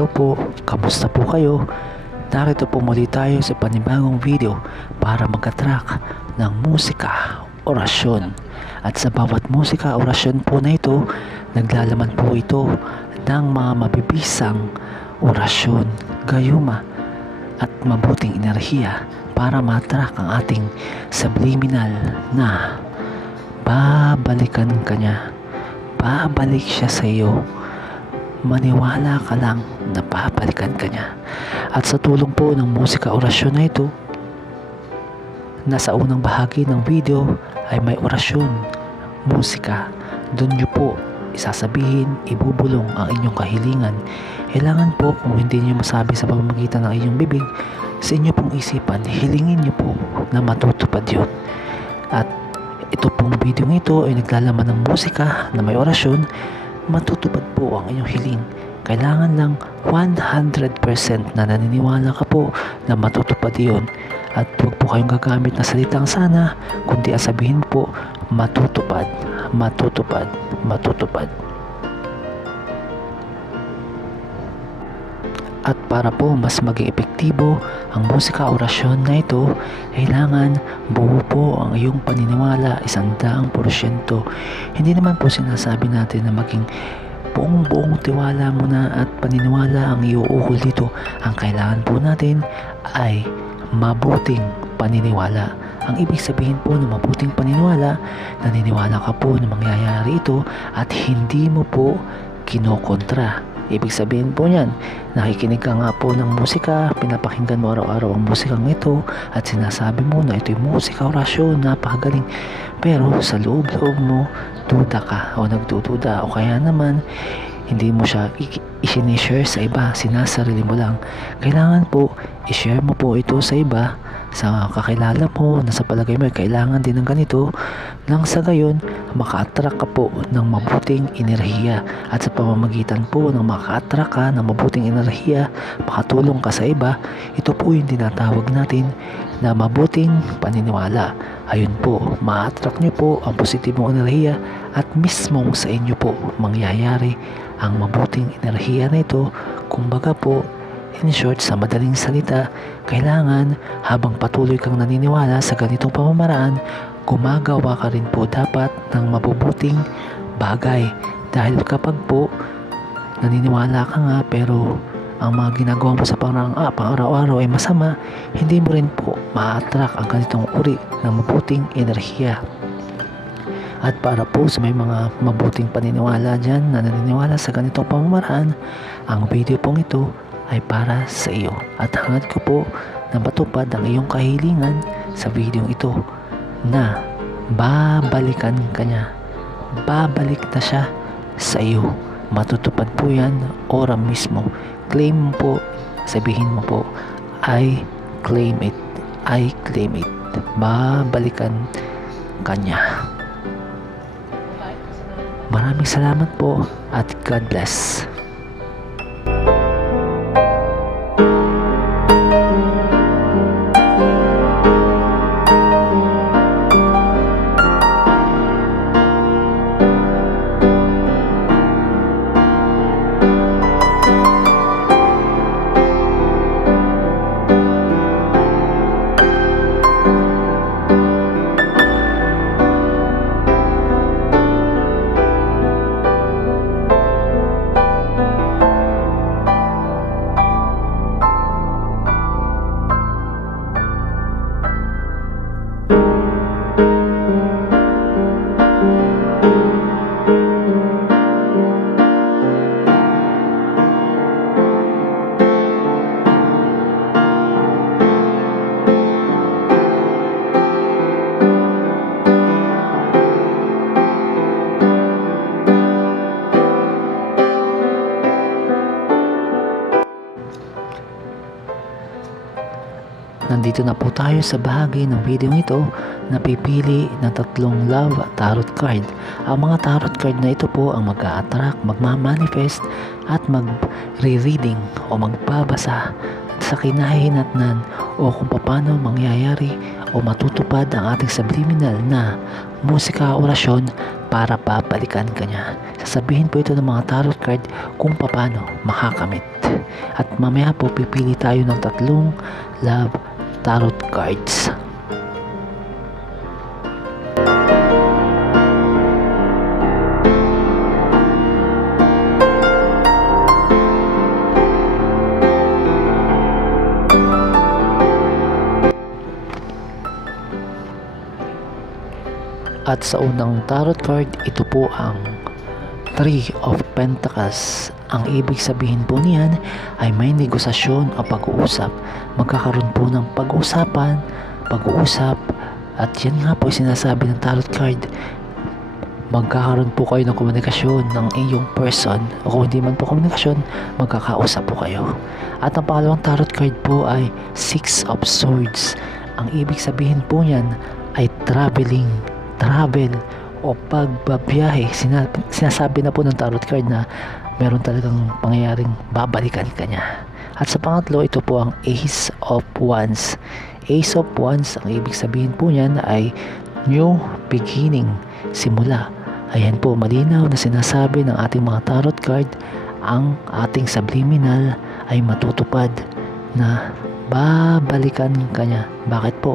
Hello po, kamusta po kayo? Narito po muli tayo sa panibagong video para mag-attract ng musika, orasyon. At sa bawat musika, orasyon po na ito, naglalaman po ito ng mga mabibisang orasyon, gayuma at mabuting enerhiya para matrak ang ating subliminal na babalikan ka niya. Babalik siya sa iyo maniwala ka lang na babalikan ka niya. At sa tulong po ng musika orasyon na ito, nasa unang bahagi ng video ay may orasyon, musika. Doon nyo po isasabihin, ibubulong ang inyong kahilingan. Kailangan po kung hindi nyo masabi sa pamamagitan ng inyong bibig, sa inyo pong isipan, hilingin nyo po na matutupad yun. At ito pong video ito ay naglalaman ng musika na may orasyon matutupad po ang inyong hiling. Kailangan lang 100% na naniniwala ka po na matutupad iyon. At huwag po kayong gagamit na salitang sana, kundi asabihin po, matutupad, matutupad, matutupad. At para po mas maging epektibo ang musika orasyon na ito, kailangan buo po ang iyong paniniwala isang daang porsyento. Hindi naman po sinasabi natin na maging buong buong tiwala mo na at paniniwala ang iuukol dito. Ang kailangan po natin ay mabuting paniniwala. Ang ibig sabihin po ng mabuting paniniwala, naniniwala ka po na mangyayari ito at hindi mo po kinokontra Ibig sabihin po niyan, nakikinig ka nga po ng musika, pinapakinggan mo araw-araw ang musikang ito at sinasabi mo na ito'y musika orasyon, napakagaling. Pero sa loob-loob mo, duda ka o nagdududa o kaya naman hindi mo siya i-share sa iba, sinasarili mo lang. Kailangan po, i-share mo po ito sa iba sa kakilala mo na sa palagay mo kailangan din ng ganito nang sa gayon maka-attract ka po ng mabuting enerhiya. At sa pamamagitan po ng maka-attract ka ng mabuting enerhiya makatulong ka sa iba ito po yung tinatawag natin na mabuting paniniwala. Ayun po ma-attract nyo po ang positibong enerhiya at mismong sa inyo po mangyayari ang mabuting enerhiya na ito. Kumbaga po In short, sa madaling salita, kailangan habang patuloy kang naniniwala sa ganitong pamamaraan, gumagawa ka rin po dapat ng mabubuting bagay. Dahil kapag po naniniwala ka nga pero ang mga ginagawa mo sa pang ah, pang-araw-araw ay masama, hindi mo rin po ma-attract ang ganitong uri ng mabuting enerhiya. At para po sa may mga mabuting paniniwala dyan na naniniwala sa ganitong pamamaraan, ang video pong ito ay para sa iyo. At hangad ko po na matupad ang iyong kahilingan sa video ito na babalikan ka niya babalik na siya sa iyo. Matutupad po yan ora mismo. Claim mo po sabihin mo po I claim it. I claim it. Babalikan kanya. Maraming salamat po at God bless Nandito na po tayo sa bahagi ng video ito na pipili ng tatlong love tarot card. Ang mga tarot card na ito po ang mag-a-attract, magmamanifest at mag-re-reading o magbabasa sa kinahihinatnan o kung paano mangyayari o matutupad ang ating subliminal na musika orasyon para babalikan ka. Sasabihin po ito ng mga tarot card kung paano makakamit. At mamaya po pipili tayo ng tatlong love tarot cards. At sa unang tarot card, ito po ang Three of Pentacles. Ang ibig sabihin po niyan ay may negosasyon o pag-uusap. Magkakaroon po ng pag-uusapan, pag-uusap, at yan nga po sinasabi ng tarot card. Magkakaroon po kayo ng komunikasyon ng iyong person o kung hindi man po komunikasyon, magkakausap po kayo. At ang pangalawang tarot card po ay Six of Swords. Ang ibig sabihin po niyan ay traveling, travel o pagbabiyahe. Sina- sinasabi na po ng tarot card na meron talagang pangyayaring babalikan ka niya. At sa pangatlo, ito po ang Ace of Wands. Ace of Wands, ang ibig sabihin po niyan ay new beginning, simula. Ayan po, malinaw na sinasabi ng ating mga tarot card, ang ating subliminal ay matutupad na babalikan ka niya. Bakit po?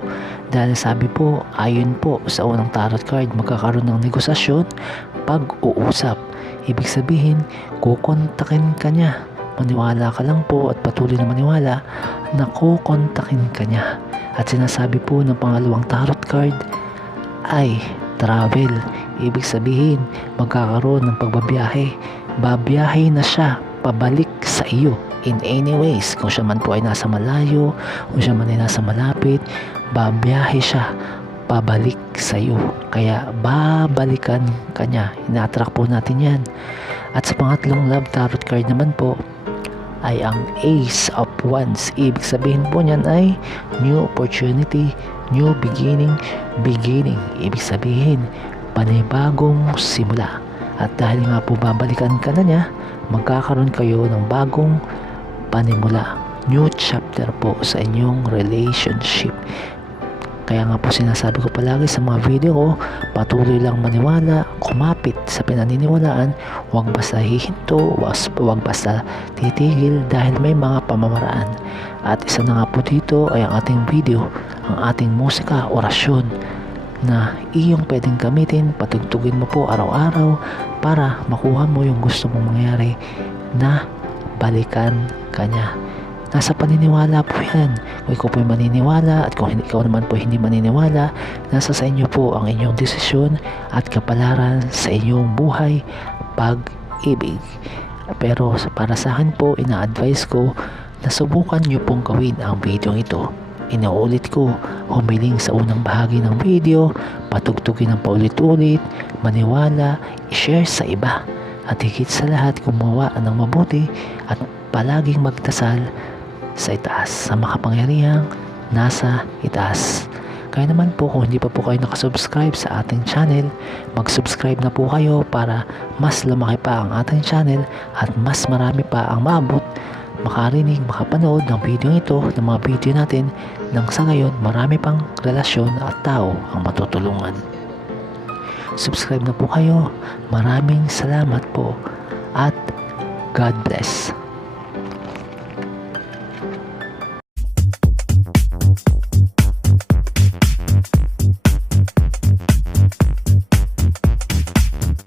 Dahil sabi po, ayon po sa unang tarot card, magkakaroon ng negosasyon, pag-uusap. Ibig sabihin, kukontakin ka niya. Maniwala ka lang po at patuloy na maniwala na kukontakin ka niya. At sinasabi po ng pangalawang tarot card ay travel. Ibig sabihin, magkakaroon ng pagbabiyahe. Babiyahe na siya pabalik sa iyo in any ways. Kung siya man po ay nasa malayo, kung siya man ay nasa malapit, babiyahe siya pabalik sa iyo. Kaya babalikan ka niya. Ina-attract po natin yan. At sa pangatlong love tarot card naman po, ay ang Ace of Wands. Ibig sabihin po niyan ay new opportunity, new beginning, beginning. Ibig sabihin, panibagong simula. At dahil nga po babalikan ka na niya, magkakaroon kayo ng bagong panimula. New chapter po sa inyong relationship. Kaya nga po sinasabi ko palagi sa mga video ko, patuloy lang maniwala, kumapit sa pinaniniwalaan, huwag basta hihinto, huwag, basta titigil dahil may mga pamamaraan. At isa na nga po dito ay ang ating video, ang ating musika, orasyon na iyong pwedeng gamitin, patugtugin mo po araw-araw para makuha mo yung gusto mong mangyari na balikan kanya. Nasa paniniwala po yan. Kung ikaw po maniniwala at kung ikaw naman po hindi maniniwala, nasa sa inyo po ang inyong desisyon at kapalaran sa inyong buhay, pag-ibig. Pero para sa akin po, ina-advise ko na subukan nyo pong gawin ang video ito. Inuulit ko, humiling sa unang bahagi ng video, patugtugin ng paulit-ulit, maniwala, i-share sa iba. At higit sa lahat, gumawa ng mabuti at palaging magdasal sa itaas, sa makapangyarihang nasa itaas. Kaya naman po kung hindi pa po kayo nakasubscribe sa ating channel, mag-subscribe na po kayo para mas lumaki pa ang ating channel at mas marami pa ang maabot, makarinig, makapanood ng video ito, ng mga video natin nang sa ngayon marami pang relasyon at tao ang matutulungan. Subscribe na po kayo. Maraming salamat po at God bless.